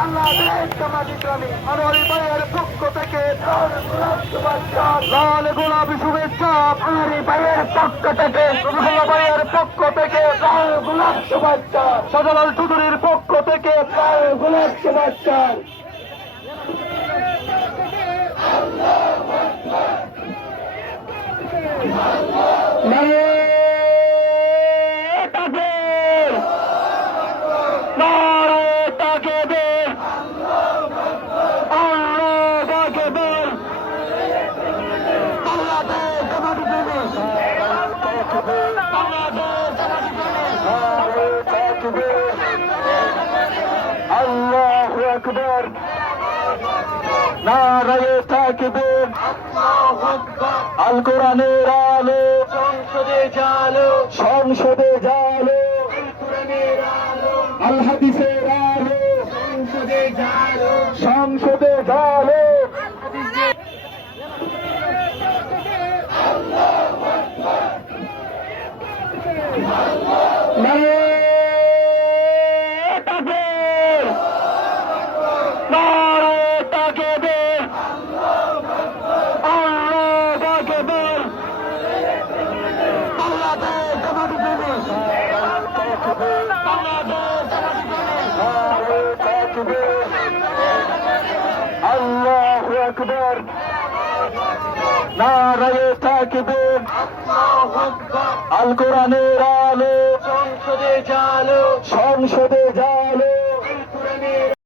বাংলাদেশ জামাত ইসলামী আনোয়ারি ভাইয়ের পক্ষ থেকে লাল গোলাপি শুভেচ্ছা। আনোয়ারি ভাইয়ের পক্ষ থেকে, রবিউল্লাহ ভাইয়ের পক্ষ থেকে লাল গোলাপ শুভেচ্ছা। শাহজালাল চৌধুরীর পক্ষ থেকে লাল গোলাপ শুভেচ্ছা। আল্লাহু আকবার, নারায়ে তাকবীর, আল কোরআনের আলো সংসদে জালো, সংসদে জালো, আল হাদিসের আলো সংসদে জালো, সংসদে জালো। আল্লাহু আকবার, নারায়ে তাকবীর, আল কোরআনের আলো সংসদে জালো, সংসদে জালো।